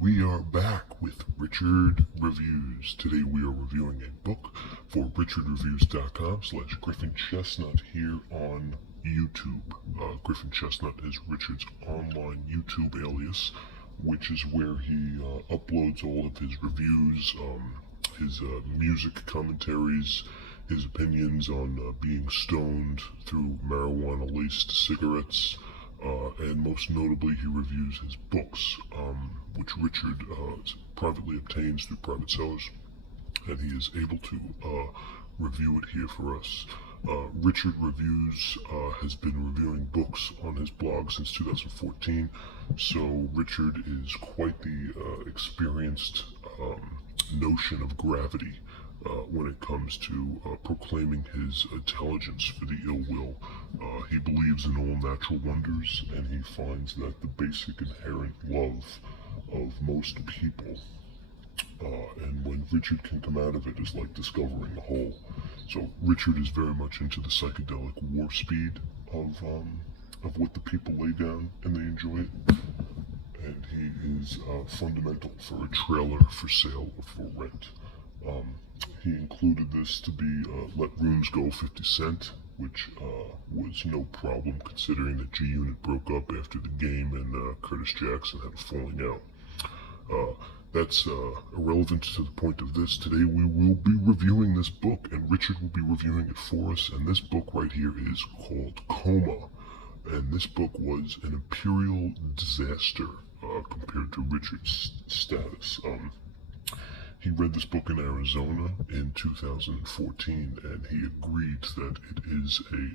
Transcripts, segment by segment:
we are back with Richard Reviews. Today we are reviewing a book for richardreviews.com/Griffin Chestnut here on YouTube. Griffin Chestnut is Richard's online YouTube alias, which is where he uploads all of his reviews, his music commentaries, his opinions on being stoned through marijuana-laced cigarettes, and most notably he reviews his books, which Richard privately obtains through private sellers, and he is able to review it here for us. Richard Reviews has been reviewing books on his blog since 2014, so Richard is quite the experienced notion of gravity when it comes to proclaiming his intelligence for the ill will. He believes in all natural wonders, and he finds that the basic inherent love of most people, and when Richard can come out of it, is like discovering the whole. So Richard is very much into the psychedelic war speed of what the people lay down, and they enjoy it. And he is fundamental for a trailer for sale or for rent. He included this to be Let Rooms Go 50 Cent, which was no problem considering that G-Unit broke up after the game and Curtis Jackson had a falling out. That's irrelevant to the point of this. Today we will be reviewing this book, and Richard will be reviewing it for us, and this book right here is called Coma. And this book was an imperial disaster compared to Richard's status. He read this book in Arizona in 2014, and he agreed that it is a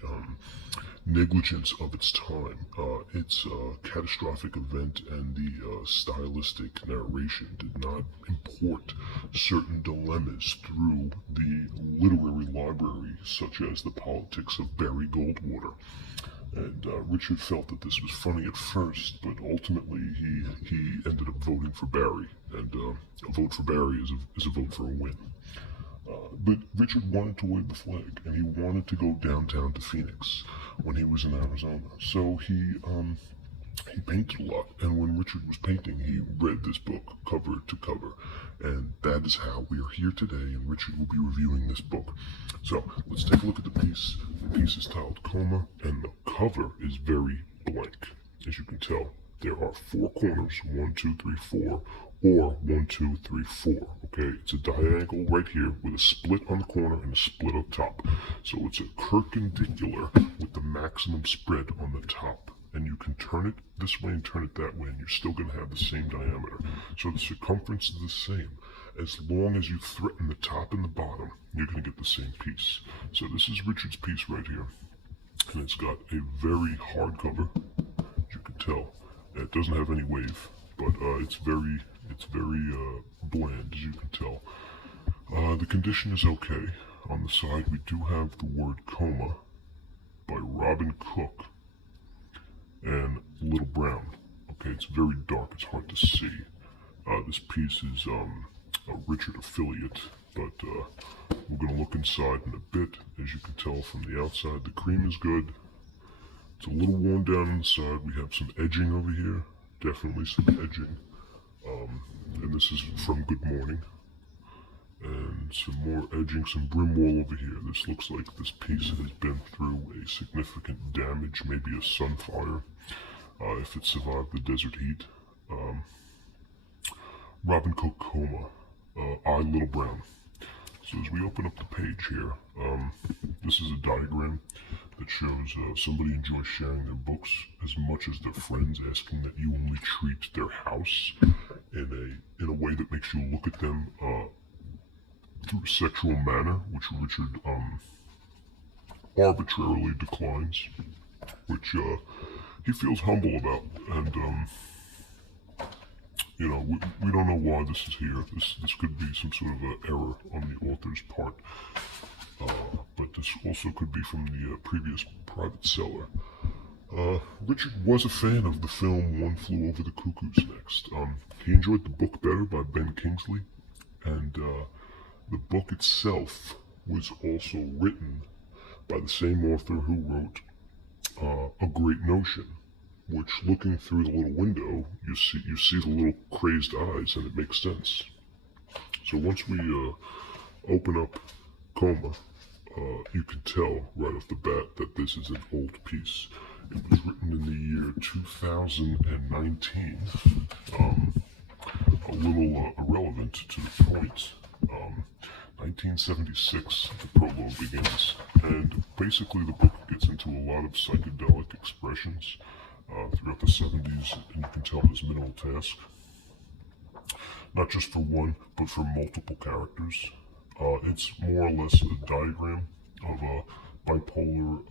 negligence of its time. It's a catastrophic event, and the stylistic narration did not import certain dilemmas through the literary library, such as the politics of Barry Goldwater. And Richard felt that this was funny at first, but ultimately he ended up voting for Barry, and a vote for Barry is a vote for a win. But Richard wanted to wave the flag, and he wanted to go downtown to Phoenix when he was in Arizona. So he painted a lot, and when Richard was painting, he read this book cover to cover, and that is how we are here today, and Richard will be reviewing this book. So let's take a look at the piece. The piece is titled Coma, and the cover is very blank. As you can tell, there are four corners, 1, 2, 3, 4, or 1, 2, 3, 4. Okay, it's a diagonal right here with a split on the corner and a split up top. So it's a perpendicular with the maximum spread on the top. And you can turn it this way and turn it that way, and you're still going to have the same diameter. So the circumference is the same. As long as you threaten the top and the bottom, you're going to get the same piece. So this is Richard's piece right here, and it's got a very hard cover, as you can tell. It doesn't have any wave, but it's very bland, as you can tell. The condition is okay. On the side, we do have the word Coma by Robin Cook and Little Brown. Okay, it's very dark, it's hard to see. This piece is a Richard affiliate, but we're going to look inside in a bit. As you can tell from the outside, the cream is good. It's a little worn down inside. We have some edging over here, definitely some edging. And this is from Good Morning. And some more edging, some brim wall over here. This looks like this piece has been through a significant damage, maybe a sun fire, if it survived the desert heat. Robin Cook Coma, I Little Brown. So as we open up the page here, this is a diagram that shows somebody enjoys sharing their books as much as their friends, asking that you only treat their house in a way that makes you look at them through a sexual manner, which Richard arbitrarily declines, which he feels humble about, and you know, we don't know why this is here. This could be some sort of an error on the author's part, but this also could be from the previous private seller. Richard was a fan of the film One Flew Over the Cuckoo's Nest. He enjoyed the book better by Ben Kingsley, and the book itself was also written by the same author who wrote A Great Notion. which, looking through the little window, you see the little crazed eyes, and it makes sense. So once we open up Coma, you can tell right off the bat that this is an old piece. It was written in the year 2019. A little irrelevant to the point. 1976, the prologue begins, and basically the book gets into a lot of psychedelic expressions throughout the 70s, and you can tell there's minimal task. Not just for one, but for multiple characters. It's more or less a diagram of bipolar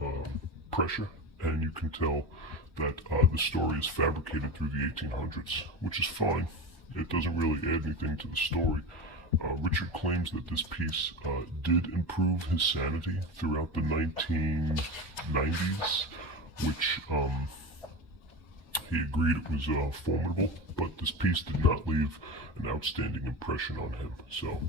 pressure, and you can tell that the story is fabricated through the 1800s, which is fine. It doesn't really add anything to the story. Richard claims that this piece did improve his sanity throughout the 1990s, which he agreed it was formidable, but this piece did not leave an outstanding impression on him. So,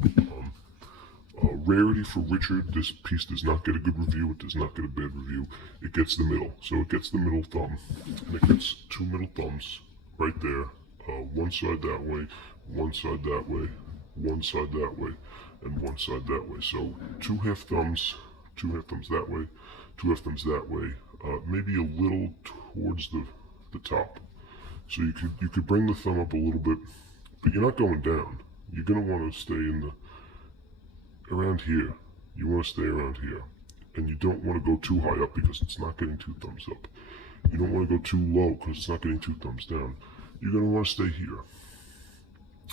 rarity for Richard. This piece does not get a good review, it does not get a bad review. It gets the middle. So it gets the middle thumb, and it gets two middle thumbs right there. One side that way, one side that way, one side that way, and one side that way. So two half thumbs that way, two half thumbs that way, maybe a little towards the top. So you could bring the thumb up a little bit, but you're not going down. You're gonna want to stay around here. You want to stay around here, and you don't want to go too high up because it's not getting two thumbs up. You don't want to go too low because it's not getting two thumbs down. You're gonna want to stay here.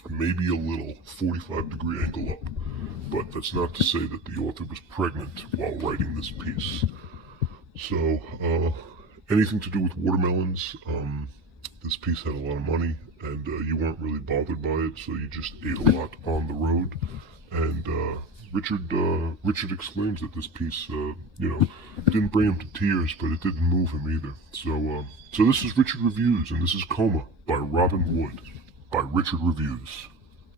Maybe a little 45-degree angle up, but that's not to say that the author was pregnant while writing this piece. So, anything to do with watermelons, this piece had a lot of money, and you weren't really bothered by it, so you just ate a lot on the road. And Richard exclaims that this piece, didn't bring him to tears, but it didn't move him either. So this is Richard Reviews, and this is Coma by Robin Wood, by Richard Reviews.